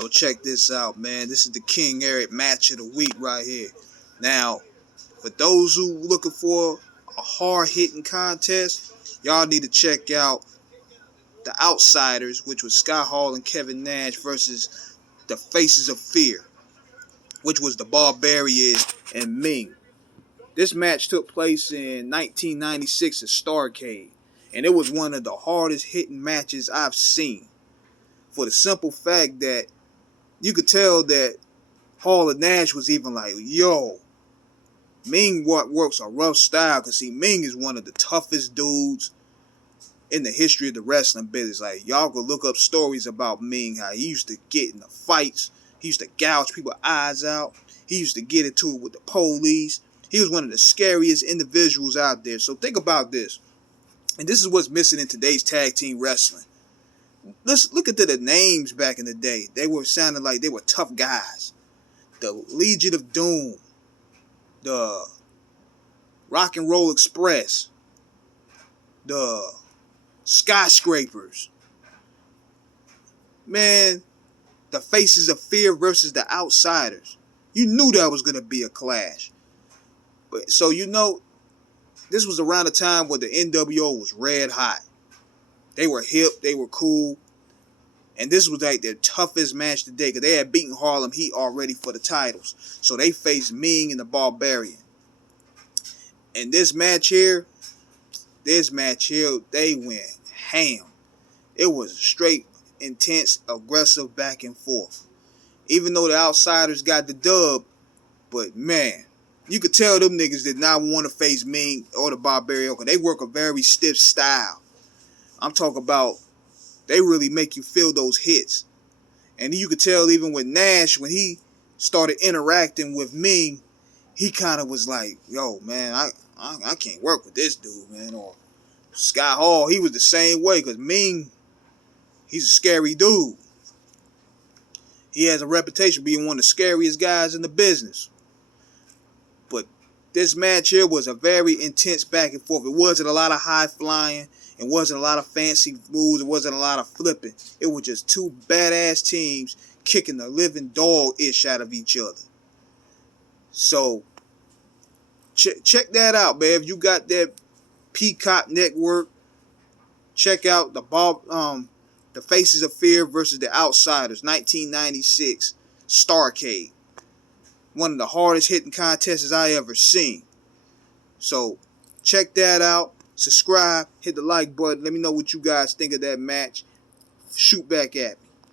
Yo, check this out, man. This is the King Eric match of the week right here. Now, for those who looking for a hard-hitting contest, y'all need to check out the Outsiders, which was Scott Hall and Kevin Nash versus the Faces of Fear, which was the Barbarian and Ming. This match took place in 1996 at Starrcade, and it was one of the hardest hitting matches I've seen. For the simple fact that you could tell that Hall and Nash was even like, yo, Ming works a rough style, because see, Ming is one of the toughest dudes in the history of the wrestling business. Like, y'all could look up stories about Ming, how he used to get in the fights, he used to gouge people's eyes out, he used to get into it with the police. He was one of the scariest individuals out there. So think about this, and this is what's missing in today's tag team wrestling. Let's look at the names back in the day. They were sounding like they were tough guys. The Legion of Doom, the Rock and Roll Express, the Skyscrapers. Man, the Faces of Fear versus the Outsiders. You knew that was going to be a clash. But so this was around the time where the NWO was red hot. They were hip, they were cool. And this was like their toughest match today, because they had beaten Harlem Heat already for the titles. So they faced Ming and the Barbarian. And this match here, they went ham. It was straight, intense, aggressive back and forth. Even though the Outsiders got the dub, but man, you could tell them niggas did not want to face Ming or the Barbarian, because they work a very stiff style. I'm talking about, they really make you feel those hits. And you could tell even with Nash, when he started interacting with Ming, he kind of was like, yo, man, I can't work with this dude, man. Or Scott Hall, he was the same way, because Ming, he's a scary dude. He has a reputation for being one of the scariest guys in the business. But this match here was a very intense back and forth. It wasn't a lot of high flying. It wasn't a lot of fancy moves. It wasn't a lot of flipping. It was just two badass teams kicking the living dog-ish out of each other. So, check that out, man. If you got that Peacock Network, check out the Faces of Fear versus the Outsiders, 1996, Starrcade. One of the hardest hitting contests I ever seen. So, check that out. Subscribe, hit the like button. Let me know what you guys think of that match. Shoot back at me.